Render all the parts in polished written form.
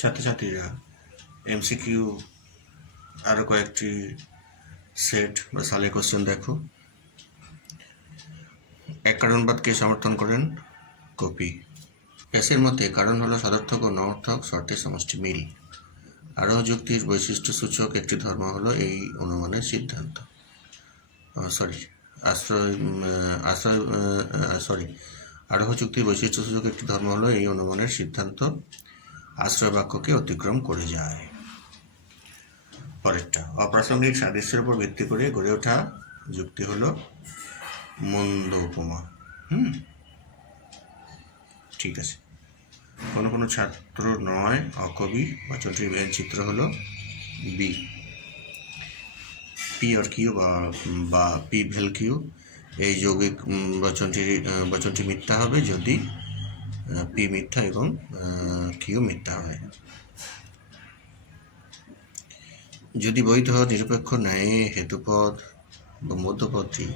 ছাত্রছাত্রীরা এমসিকিউ আরও কয়েকটি সেট বা সালে কোশ্চেন দেখো। এক কারণবাদকে সমর্থন করেন কপি। প্যাসের মধ্যে কারণ হলো সদর্থক ও নঅর্থক শর্তের সমষ্টি মিল। আরোহ যুক্তির বৈশিষ্ট্যসূচক একটি ধর্ম হলো এই অনুমানের সিদ্ধান্ত। আরোহ যুক্তির বৈশিষ্ট্যসূচক একটি ধর্ম হলো এই অনুমানের সিদ্ধান্ত আশ্রয় বাক্যকে অতিক্রম করে যায়। পরেরটা, অপ্রাসঙ্গিক সাদৃশ্যের উপর ভিত্তি করে গড়ে ওঠা যুক্তি হলো মন্দ উপমা। ঠিক আছে। কোনো কোনো ছাত্র নয় অকবি বচনটির ভেন চিত্র হলো বি। পি আর কিউ বা পি ভেল কিউ এই যৌগিক বচনটি মিথ্যা হবে যদি পি মিথ্যা এবং কিউ মিথ্যা হয়। যদি বৈধ নিরপেক্ষ ন্যায় হেতুপদ বা মধ্যপদটি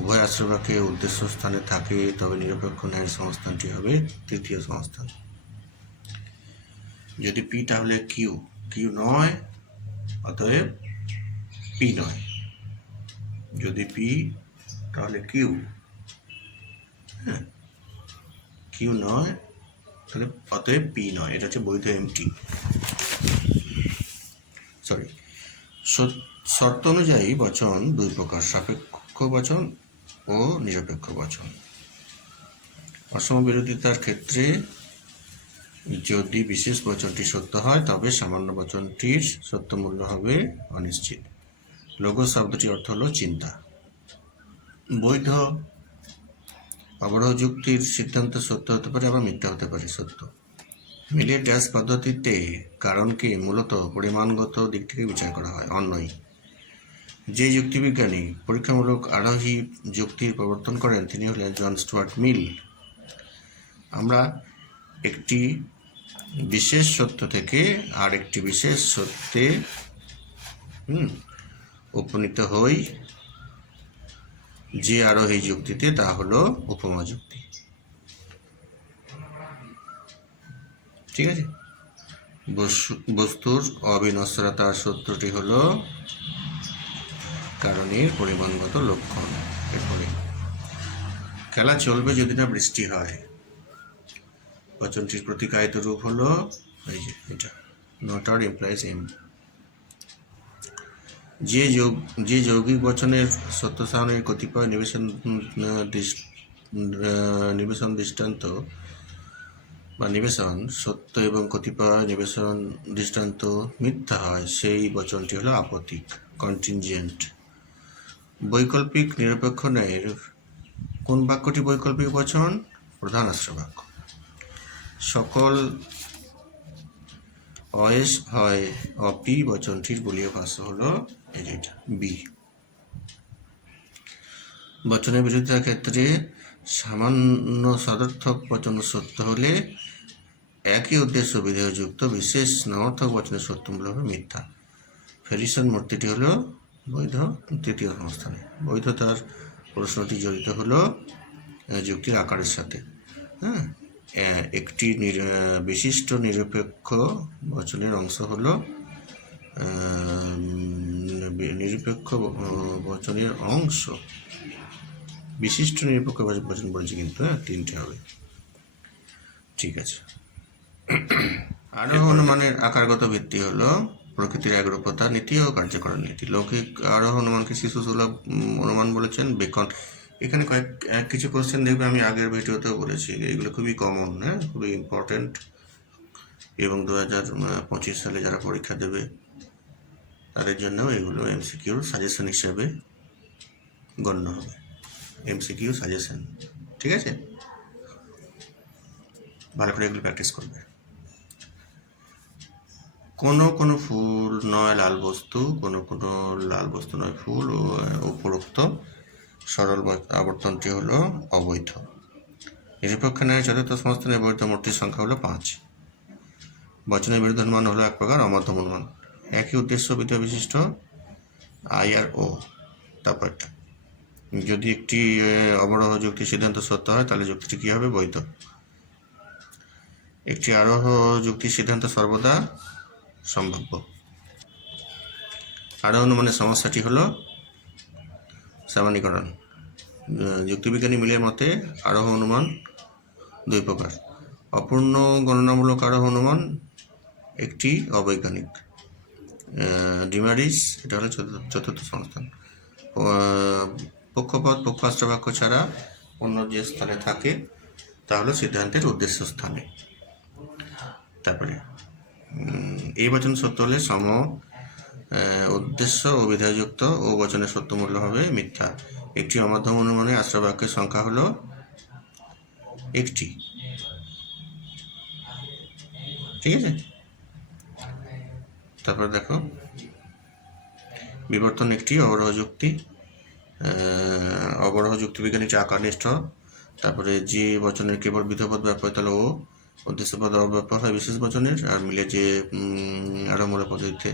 উভয় আশ্রয়বাক্যে উদ্দেশ্য স্থানে থাকে তবে নিরপেক্ষ ন্যায়ের সংস্থানটি হবে তৃতীয় সংস্থান। যদি পি তাহলে কিউ, কিউ নয় অতএব পি নয়। যদি পি তাহলে কিউ, কিউ নয় তাহলে অতএব পি নয়। এটা হচ্ছে বৈধ এমটি। শর্ত অনুযায়ী বচন দুই প্রকার, সাপেক্ষ বচন ও নিরপেক্ষ বচন। অসম বিরোধিতার ক্ষেত্রে যদি বিশেষ বচনটি সত্য হয় তবে সামান্য বচনটির সত্য মূল্য হবে অনিশ্চিত। লোগোস শব্দটির অর্থ হলো চিন্তা। বৈধ অবরোহ যুক্তির সিদ্ধান্ত সত্য হতে পারে আবার মিথ্যা হতে পারে। সত্য মিলিয়ে ড্যাশ পদ্ধতিতে কারণকে মূলত পরিমাণগত দিক থেকে বিচার করা হয়, অন্যই। যে যুক্তিবিজ্ঞানী পরীক্ষামূলক আরোহী যুক্তির প্রবর্তন করেন তিনি হলেন জন স্টুয়ার্ট মিল। আমরা একটি বিশেষ সত্য থেকে আর একটি বিশেষ সত্যে উপনীত হই যে আরোহী যুক্তিতে, তা হলো উপমা যুক্তি। ঠিক আছে। বস্তুর অবিনশ্বরতার সূত্রটি হলো কারণের পরিমাণগত লক্ষণ। এরপরে খেলা চলবে যদি না বৃষ্টি হয়। বচনটির প্রতিকায়িত রূপ হলো এই যে এটা, নট আর ইমপ্লাইজ এম। যে যৌগিক বচনের সত্য সারণীর কতিপয় নিবেশন দৃষ্টান্ত বা নিবেশন সত্য এবং কতিপয় নিবেশন দৃষ্টান্ত মিথ্যা হয় সেই বচনটি হলো আপতিক, কন্টিনজেন্ট। বৈকল্পিক নিরপেক্ষ ন্যায়ের কোন বাক্যটি বৈকল্পিক বচন? প্রধান আশ্রয় বাক্য। সকল অয়েস হয় অপি বচনটির বলীয় ভাষ্য হলো এই যেটা বি। বচনের বিরোধিতার ক্ষেত্রে সামান্য সদর্থক বচন সত্য হলে একই উদ্দেশ্য বিধেয়যুক্ত বিশেষ নঅর্থক বচনের সত্যমূল্য হবে মিথ্যা। ফেরিসন মূর্তিটি হলো বৈধ তৃতীয় সংস্থানে। বৈধতার প্রশ্নটি জড়িত হলো যুক্তির আকারের সাথে। একটি বিশিষ্ট নিরপেক্ষ বচনের অংশ হলো নিরপেক্ষ বচনের অংশ, বিশিষ্ট নিরপেক্ষ বচন বলছি কিন্তু তিনটে হবে। ঠিক আছে। আরোহ অনুমানের আকারগত ভিত্তি হলো প্রকৃতির একরূপতা নীতি ও কার্যকরণ নীতি। লৌকিক আরোহ অনুমানকে শিশু সুলভ অনুমান বলেছেন বেকন। এখানে কিছু কোশ্চেন দেখবে, আমি আগের ভিডিওতেও বলেছি, এগুলো খুবই কমন, খুবই ইম্পর্টেন্ট, এবং 2025 সালে যারা পরীক্ষা দেবে তাদের জন্যও এগুলো এমসিকিউ সাজেশন হিসাবে গণ্য হবে। এমসিকিউ সাজেশন, ঠিক আছে? ভালো করে এগুলো প্র্যাকটিস করবে। কোনো ফুল নয় লাল বস্তু, কোনো লাল বস্তু নয় ফুল, ও উপরোক্ত সরল আবর্তনটি হলো অবৈধ। নিরপেক্ষ ন্যায় চতুর্থ সংস্থানের বৈধ মূর্তির সংখ্যা হলো 5। বচনের বিরুদ্ধ অনুমান হলো এক প্রকার অমাধ্যম অনুমান। একই উদ্দেশ্য বিধেয় বিশিষ্ট আই আর ও। তারপরটা, যদি একটি অবরোহ যুক্তির সিদ্ধান্ত সত্য হয় তাহলে যুক্তিটি কী হবে? বৈধ। একটি আরোহ যুক্তির সিদ্ধান্ত সর্বদা সম্ভাব্য। আরোহ অনুমানের সমস্যাটি হলো সামান্যীকরণ। যুক্তিবিজ্ঞানী মিলের মতে আরোহ অনুমান দুই প্রকার। অপূর্ণ গণনামূলক আরোহ অনুমান একটি অবৈজ্ঞানিক। ডিমারিস, এটা হলো চতুর্থ সংস্থান। পক্ষপাত পক্ষাস্ত্র বাক্য ছাড়া অন্য যে স্থানে থাকে তা হলো সিদ্ধান্তের উদ্দেশ্য স্থানে। তারপরে এই বচন সত্য হলে সম উদ্দেশ্য ও বিধায়যুক্ত ও বচনের সত্য মূল্য হবে মিথ্যা। একটি অমাধ্যম অনুমানে আশ্রয় বাক্যের সংখ্যা হলো একটি। ঠিক আছে, তারপর দেখো বিবর্তন একটি অবরোহ যুক্তি। অবরোহ যুক্তিবিজ্ঞানীটি আকারনিষ্ঠ। তারপরে যে বচনের কেবল বিধপদ ব্যাপ্য তাহলে ও, উদ্দেশ্যপদ অব্যাপ্য হয় বিশেষ বচনের, আর মিলে যে আরম্ভমূলক পদ্ধতিতে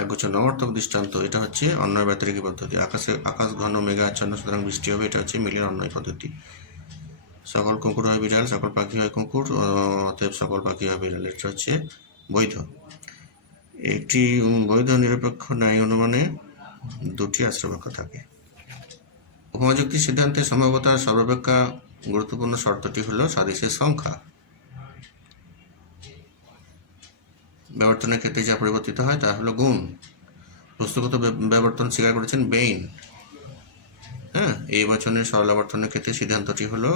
একগুচ্ছ নমর্থক দৃষ্টান্ত, এটা হচ্ছে অন্যয় ব্যতিরেকী পদ্ধতি। আকাশ ঘন মেঘা আচ্ছন্ন সুতরাং বৃষ্টি হবে, এটা হচ্ছে মিলের অন্যয় পদ্ধতি। সকল কুকুর হয় বিড়াল, সকল পাখি হয় কুকুর, অতএব সকল পাখি হয় বিড়াল, এটা হচ্ছে বৈধ। একটি বৈধ নিরপেক্ষ ন্যায় অনুমানে দুটি আশ্রয় বাক্য থাকে। উপমাযুক্তির সিদ্ধান্তে সম্ভাব্যতার সর্বাপেক্ষা গুরুত্বপূর্ণ শর্তটি হল সাদৃশ্যের সংখ্যা। ব্যবর্তনের ক্ষেত্রে যা পরিবর্তিত হয় তা হলো গুণ। বস্তুগত ব্যবর্তন স্বীকার করেছেন বেইন। হ্যাঁ, এই বচনের সরলাবর্তনের ক্ষেত্রে সিদ্ধান্তটি হলো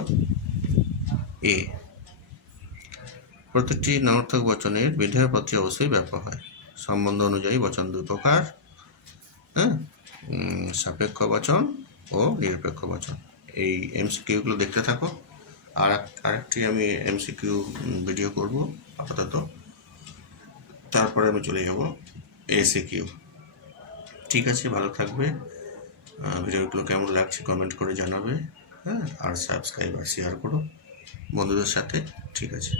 এ। প্রত্যেকটি নর্থক বচনের বিধেয় পত্রে অবশ্যই ব্যাপ্য হয়। সম্বন্ধ অনুযায়ী বচন দুই প্রকার। হ্যাঁ, সাপেক্ষ বচন ও নিরপেক্ষ বচন। এই এমসিকিউগুলো দেখতে থাকো। আরেকটি আমি এমসিকিউ ভিডিও করব আপাতত, তারপরে আমি চলে যাব এসিকিউ। ঠিক আছে, ভালো থাকবে। ভিডিওগুলো কেমন লাগছে কমেন্ট করে জানাবে। হ্যাঁ, আর সাবস্ক্রাইব আর শেয়ার করো বন্ধুদের সাথে। ঠিক আছে,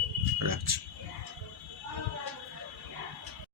রাখছি।